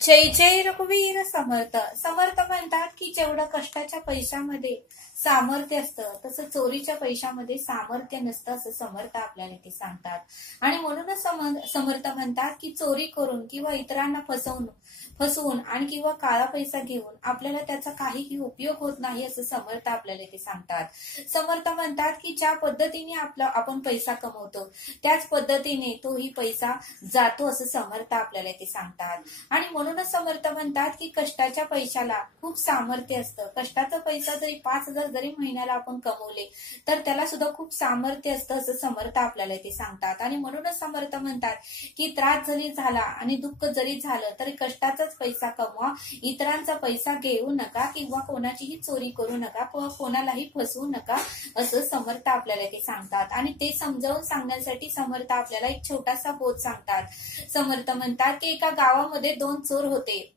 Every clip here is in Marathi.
जय जय रघुवीर समर्थ. समर्थ म्हणतात की जेवढं कष्टाच्या पैशामध्ये सामर्थ्य असतं तसं चोरीच्या पैशामध्ये सामर्थ्य नसतं, असं समर्थ आपल्याला ते सांगतात. आणि म्हणूनच समर्थ म्हणतात की चोरी करून किंवा इतरांना फसवून आणि किंवा काळा पैसा घेऊन आपल्याला त्याचा काहीही उपयोग होत नाही, असं समर्थ आपल्याला ते सांगतात. समर्थ म्हणतात की ज्या पद्धतीने आपण पैसा कमवतो त्याच पद्धतीने तोही पैसा जातो, असं समर्थ आपल्याला ते सांगतात. आणि म्हणूनच समर्थ म्हणतात की कष्टाच्या पैशाला खूप सामर्थ्य असतं. कष्टाचा पैसा जरी 5,000 जरी महिन्याला आपण कमवले तर त्याला सुद्धा खूप सामर्थ्य असतं, असं समर्थ आपल्याला ते सांगतात. आणि म्हणूनच समर्थ म्हणतात की त्रास जरी झाला आणि दुःख जरी झालं तरी कष्टाचाच पैसा कमवा, इतरांचा पैसा घेऊ नका किंवा कोणाचीही चोरी करू नका किंवा कोणालाही फसवू नका, असं समर्थ आपल्याला ते सांगतात. आणि ते समजावून सांगण्यासाठी समर्थ आपल्याला एक छोटासा बोध सांगतात. समर्थ म्हणतात की एका गावामध्ये 2 चोर होते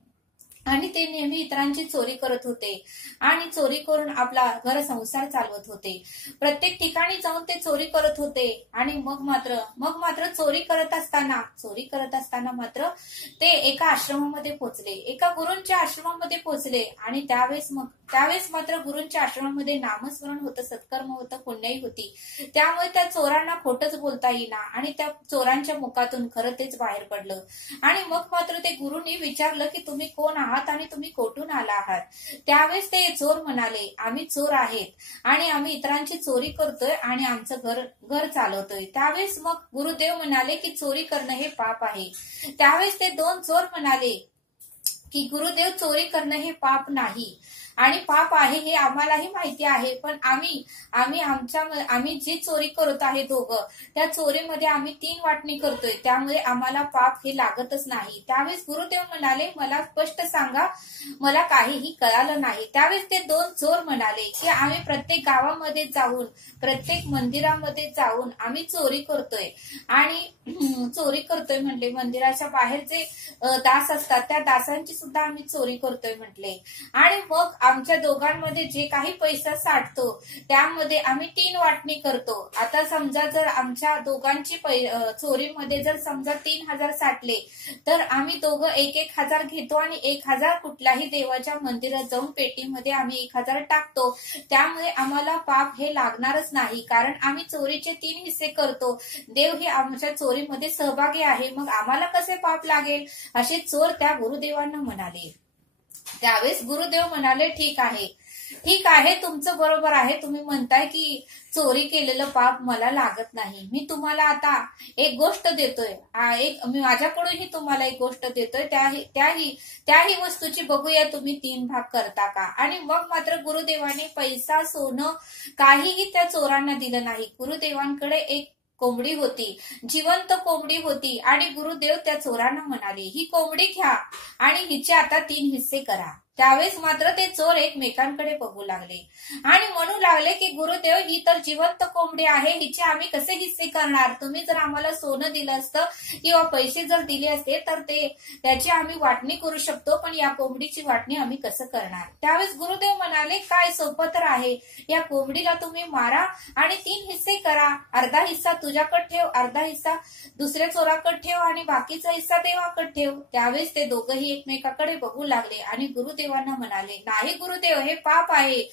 आणि ते नेहमी इतरांची चोरी करत होते आणि चोरी करून आपला घर संसार चालवत होते. प्रत्येक ठिकाणी जाऊन ते चोरी करत होते आणि मग मात्र चोरी करत असताना मात्र ते एका आश्रमामध्ये पोहोचले, एका गुरूंच्या आश्रमामध्ये पोहोचले. आणि त्यावेळेस मात्र गुरूंच्या आश्रमामध्ये नामस्मरण होतं, सत्कर्म होतं, पुण्याई होती. त्यामुळे त्या चोरांना खोटच बोलता येईना आणि त्या चोरांच्या मुखातून खरं तेच बाहेर पडलं. आणि मग मात्र ते गुरूंनी विचारलं की तुम्ही कोण आहात आणि तुम्ही कोठून आला आहात. त्यावेळेस ते चोर म्हणाले, आम्ही चोर आहेत आणि आम्ही इतरांची चोरी करतोय आणि आमचं घर चालवतोय. त्यावेळेस मग गुरुदेव म्हणाले की चोरी करणं हे पाप आहे. त्यावेळेस ते 2 चोर म्हणाले की गुरुदेव, चोरी करणं हे पाप नाही आणि पाप आहे हे आम्हालाही माहिती आहे, पण आम्ही जी चोरी करत आहे दोघं, त्या चोरीमध्ये आम्ही 3 वाटणी करतोय, त्यामुळे आम्हाला पाप हे लागतच नाही. त्यावेळेस गुरुदेव म्हणाले, मला स्पष्ट सांगा, मला काहीही कळालं नाही. त्यावेळेस ते 2 चोर म्हणाले की आम्ही प्रत्येक गावामध्ये जाऊन, प्रत्येक मंदिरामध्ये जाऊन आम्ही चोरी करतोय आणि चोरी करतोय म्हटले. मंदिराच्या बाहेर जे दास असतात त्या दासांची सुद्धा आम्ही चोरी करतोय म्हटले. आणि मग आमच्या दोघांमध्ये जे काही पैसा साठतो त्यामध्ये आम्ही 3 वाटणी करतो. आता समजा जर आमच्या दोघांची चोरीमध्ये जर समजा 3,000 साठले तर आम्ही दोघं 1,000 घेतो आणि 1,000 कुठल्याही देवाच्या मंदिरात जाऊन पेटीमध्ये आम्ही 1,000 टाकतो. त्यामुळे आम्हाला पाप हे लागणारच नाही, कारण आम्ही चोरीचे 3 हिस्से करतो. देव हे आमच्या चोरीमध्ये सहभागी आहे, मग आम्हाला कसे पाप लागेल, असे चोर त्या गुरुदेवांना म्हणाले. त्यावेळेस गुरुदेव म्हणाले, ठीक आहे, तुमचं बरोबर आहे. तुम्ही म्हणताय की चोरी केलेलं पाप मला लागत नाही. मी तुम्हाला आता एक गोष्ट देतोय, मी माझ्याकडूनही तुम्हाला एक गोष्ट देतोय. त्याही वस्तूची बघूया तुम्ही 3 भाग करता का. आणि मग मात्र गुरुदेवाने पैसा, सोनं काहीही त्या चोरांना दिलं नाही. गुरुदेवांकडे एक कोंबडी होती, जिवंत कोंबडी होती. आणि गुरुदेव त्या चोरांना म्हणाले, ही कोंबडी घ्या आणि हिचे आता 3 हिस्से करा. त्यावेळेस मात्र ते चोर एकमेकांकडे बघू लागले आणि म्हणू लागले की गुरुदेव, ही तर जिवंत कोंबडी आहे, हिचे आम्ही कसे हिस्से करणार. तुम्ही जर आम्हाला सोनं दिलं असतं किंवा पैसे जर दिले असते तर त्याची आम्ही वाटणी करू शकतो, पण या कोंबडीची वाटणी आम्ही कसं करणार. त्यावेळेस गुरुदेव म्हणाले, काय सोपं तर आहे, या कोंबडीला तुम्ही मारा आणि 3 हिस्से करा. अर्धा हिस्सा तुझ्याकडे ठेव, अर्धा हिस्सा दुसऱ्या चोराकडे ठेव आणि बाकीचा हिस्सा देवाकडे ठेव. त्यावेळेस ते दोघंही एकमेकाकडे बघू लागले आणि गुरुदेवांना म्हणाले, नाही गुरुदेव, हे पाप आहे.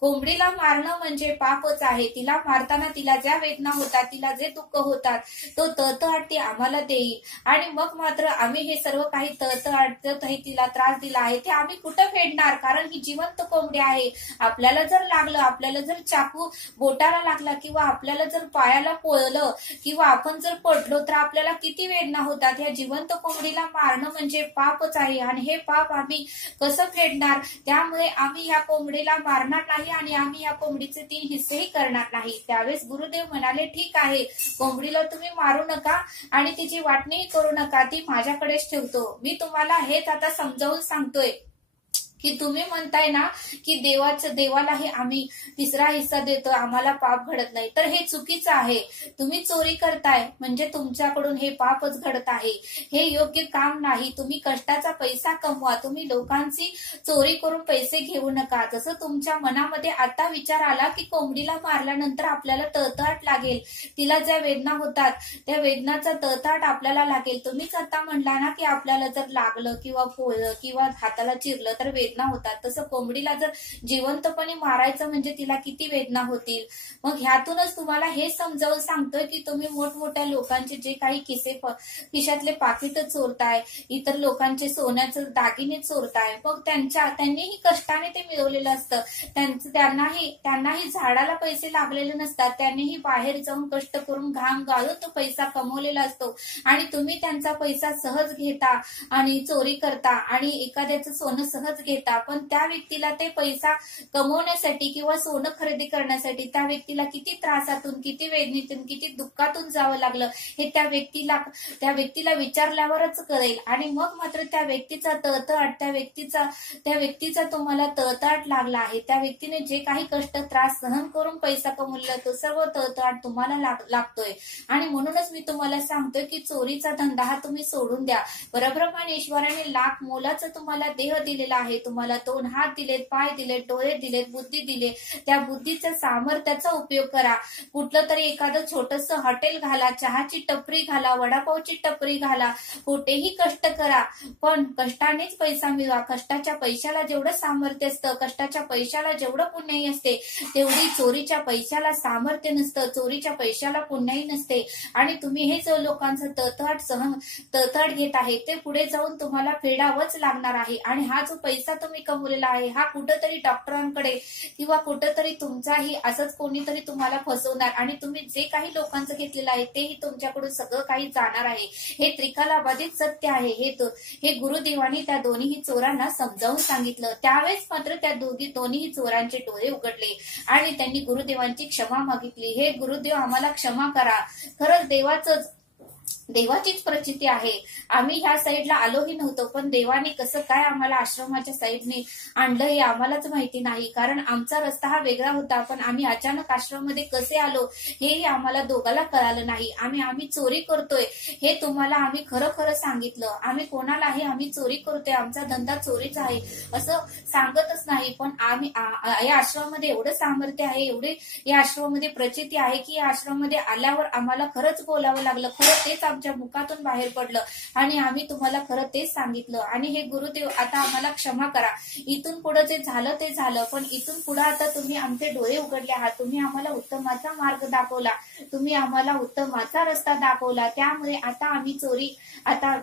कोंबडीला मारणं म्हणजे पापच आहे. तिला मारताना तिला ज्या वेदना होतात, तिला जे दुःख होतात, तो तळतळाट आम्हाला देईल. आणि मग मात्र आम्ही हे सर्व काही तळतळाट तिला त्रास दिला आहे ते आम्ही कुठं फेडणार, कारण ही जिवंत कोंबडी आहे. आपल्याला जर लागलं, आपल्याला जर चाकू बोटाला लागला किंवा आपल्याला जर पायाला पोळलं किंवा आपण जर पडलो तर आपल्याला किती वेदना होतात. या जिवंत कोंबडीला मारणं म्हणजे पापच आहे आणि हे पाप आम्ही कसं फेडणार. त्यामुळे आम्ही या कोंबडीला मारणार नाही आणि आम्ही या कोंबडीचे 3 हिस्सेही करणार नाही. त्यावेळेस गुरुदेव म्हणाले, ठीक आहे, कोंबडीला तुम्ही मारू नका आणि तिची वाटणीही करू नका, ती माझ्याकडेच ठेवतो. मी तुम्हाला हेच आता समजावून सांगतोय की तुम्ही म्हणताय ना की देवालाही आम्ही तिसरा हिस्सा देतो, आम्हाला पाप घडत नाही, तर हे चुकीचं आहे. तुम्ही चोरी करताय म्हणजे तुमच्याकडून हे पापच घडत आहे. हे योग्य काम नाही. तुम्ही कष्टाचा पैसा कमवा. तुम्ही लोकांची चोरी करून पैसे घेऊ नका. जसं तुमच्या मनामध्ये आता विचार आला की कोंबडीला मारल्यानंतर आपल्याला तळतळाट लागेल, तिला ज्या वेदना होतात त्या वेदनाचा तळतळाट आपल्याला लागेल. तुम्हीच आता म्हणला ना की आपल्याला जर लागलं किंवा फोडलं किंवा हाताला चिरलं तर वेदना होतात. तसं कोंबडीला जर जिवंतपणे मारायचं म्हणजे तिला किती वेदना होतील. मग ह्यातूनच तुम्हाला हे समजावून सांगतोय की तुम्ही मोठमोठ्या लोकांचे जे काही खिशातले पाकिट चोरताय, इतर लोकांचे सोन्याचे दागिने चोरताय, मग त्यांनीही कष्टाने ते मिळवलेलं असतं. त्यांनाही झाडाला पैसे लागलेले नसतात. त्यांनीही बाहेर जाऊन कष्ट करून घाम गाळून तो पैसा कमवलेला असतो आणि तुम्ही त्यांचा पैसा सहज घेता आणि चोरी करता आणि एखाद्याचं सोनं सहज घेता. पण त्या व्यक्तीला ते पैसा कमवण्यासाठी किंवा सोनं खरेदी करण्यासाठी त्या व्यक्तीला किती त्रासातून, किती वेदनेतून, किती दुःखातून जावं लागलं हे त्या व्यक्तीला विचारल्यावरच कळेल. आणि मग मात्र त्या व्यक्तीचा तळतळाट, त्या व्यक्तीचा तुम्हाला तळतळाट लागला आहे. त्या व्यक्तीने जे काही कष्ट त्रास सहन करून पैसा कमवलेला तो सर्व तळतळाट तुम्हाला लागतोय. आणि म्हणूनच मी तुम्हाला सांगतोय की चोरीचा धंदा हा तुम्ही सोडून द्या. परब्रह्मनेश्वराने लाख मोलाचं तुम्हाला देह दिलेला आहे. तुम्हाला 2 हात दिलेत, पाय दिलेत, डोळे दिलेत, बुद्धी दिले. त्या बुद्धीच्या सामर्थ्याचा उपयोग करा. कुठलं तरी एखादं छोटंसं हॉटेल घाला, चहाची टपरी घाला, वडापावची टपरी घाला, कुठेही कष्ट करा, पण कष्टानेच पैसा मिळवा. कष्टाच्या पैशाला जेवढं सामर्थ्य असतं, कष्टाच्या पैशाला जेवढं पुण्याई असते, तेवढी चोरीच्या पैशाला सामर्थ्य नसतं, चोरीच्या पैशाला पुण्याई नसते. आणि तुम्ही हे जो लोकांचं तळतळाट घेत आहे ते पुढे जाऊन तुम्हाला फेडावंच लागणार आहे. आणि हा जो पैसा तुम्ही कमवलेला आहे हा कुठंतरी डॉक्टरांकडे किंवा कुठंतरी तुमचाही असंच कोणीतरी तुम्हाला फसवणार आणि तुम्ही जे काही लोकांचं घेतलेलं आहे तेही तुमच्याकडून सगळं काही जाणार आहे. हे त्रिकालाबाधित सत्य आहे. हे गुरुदेवांनी त्या दोन्ही चोरांना समजावून सांगितलं. त्यावेळेस मात्र त्या दोन्ही चोरांचे डोळे उघडले आणि त्यांनी गुरुदेवांची क्षमा मागितली. हे गुरुदेव आम्हाला क्षमा करा. खरंच देवाचीच प्रचिती आहे. आम्ही ह्या साईडला आलोही नव्हतो, पण देवाने कसं काय आम्हाला आश्रमाच्या साईडने आणलं हे आम्हालाच माहिती नाही. कारण आमचा रस्ता हा वेगळा होता, पण आम्ही अचानक आश्रममध्ये कसे आलो हेही आम्हाला दोघाला कळालं नाही. आम्ही चोरी करतोय हे तुम्हाला आम्ही खरं सांगितलं. आम्ही कोणालाही आम्ही चोरी करतोय, आमचा धंदा चोरीचा आहे असं सांगतच नाही. पण आम्ही या आश्रमामध्ये एवढं सामर्थ्य आहे, एवढे या आश्रमामध्ये प्रचिती आहे की या आश्रमामध्ये आल्यावर आम्हाला खरंच बोलावं लागलं. खरं तेच आमच्या मुखातून बाहेर पडलं आणि आम्ही तुम्हाला खरं तेच सांगितलं. आणि हे गुरुदेव आता आम्हाला क्षमा करा. इथून पुढे जे झालं ते झालं, पण इथून पुढे आता तुम्ही आमचे डोळे उघडले आहात. तुम्ही आम्हाला उत्तमाचा मार्ग दाखवला, तुम्ही आम्हाला उत्तमाचा रस्ता दाखवला. त्यामुळे आता आम्ही चोरी आता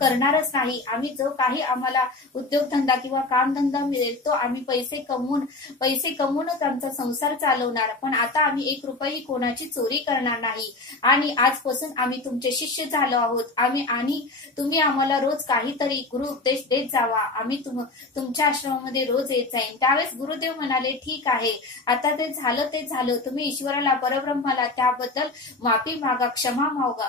करणारच नाही. आम्ही जो काही आम्हाला उद्योगधंदा किंवा कामधंदा मिळेल तो आम्ही पैसे कमवूनच आमचा संसार चालवणार. पण आता आम्ही 1 रुपयाही कोणाची चोरी करणार नाही. आणि आजपासून आम्ही तुमचे शिष्य झालो आहोत. आणि तुम्ही आम्हाला रोज काहीतरी गुरु उपदेश देत जावा. आम्ही तुमच्या आश्रमामध्ये रोज येत जाईन. त्यावेळेस गुरुदेव म्हणाले ठीक आहे, आता ते झालं. तुम्ही ईश्वराला, परब्रह्माला त्याबद्दल माफी मागा, क्षमा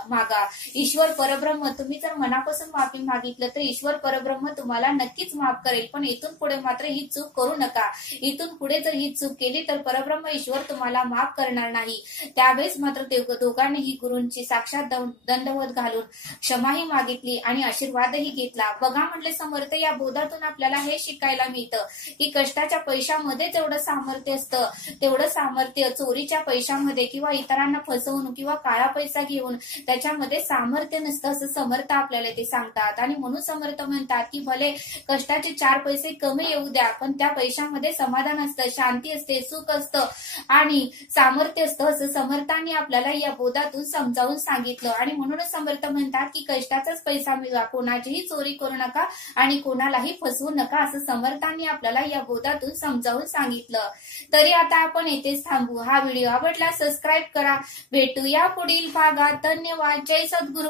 मागा. ईश्वर परब्रह्म, तुम्ही जर मनापासून माफी मागितलं तर ईश्वर परब्रह्म तुम्हाला नक्कीच माफ करेल. पण इथून पुढे मात्र ही चूक करू नका. इथून पुढे जर ही चूक केली तर परब्रह्म ईश्वर तुम्हाला माफ करणार नाही. त्यावेळेस मात्र दोघांनीही गुरूंची साक्षात दंडवत घालून क्षमाही मागितली आणि आशीर्वादही घेतला. बघा म्हटले समर्थ, या बोधातून आपल्याला हे शिकायला मिळतं की कष्टाच्या पैशामध्ये जेवढं सामर्थ्य असतं तेवढं सामर्थ्य चोरीच्या पैशामध्ये किंवा इतरांना फसवून किंवा काळा पैसा घेऊन त्याच्यामध्ये सामर्थ्य नसतं असं समर्थ आपल्याला ते सांगतात. आणि म्हणून समर्थ म्हणतात की भले कष्टाचे 4 पैसे कमी येऊ द्या, पण त्या पैशामध्ये समाधान असतं, शांती असते, सुख असतं आणि सामर्थ्य असतं असं समर्थांनी आपल्याला या बोधातून समजावून सांगितलं. आणि म्हणूनच समर्थ म्हणतात की कष्टाचाच पैसा मिळवा, कोणाचीही चोरी करू नका आणि कोणालाही फसवू नका असं समर्थांनी आपल्याला या बोधातून समजावून सांगितलं. तरी आता आपण येथेच थांबू. हा व्हिडिओ आवडला सबस्क्राईब करा. भेटूया पुढील भागात. धन्यवाद. जय सद्गुरू.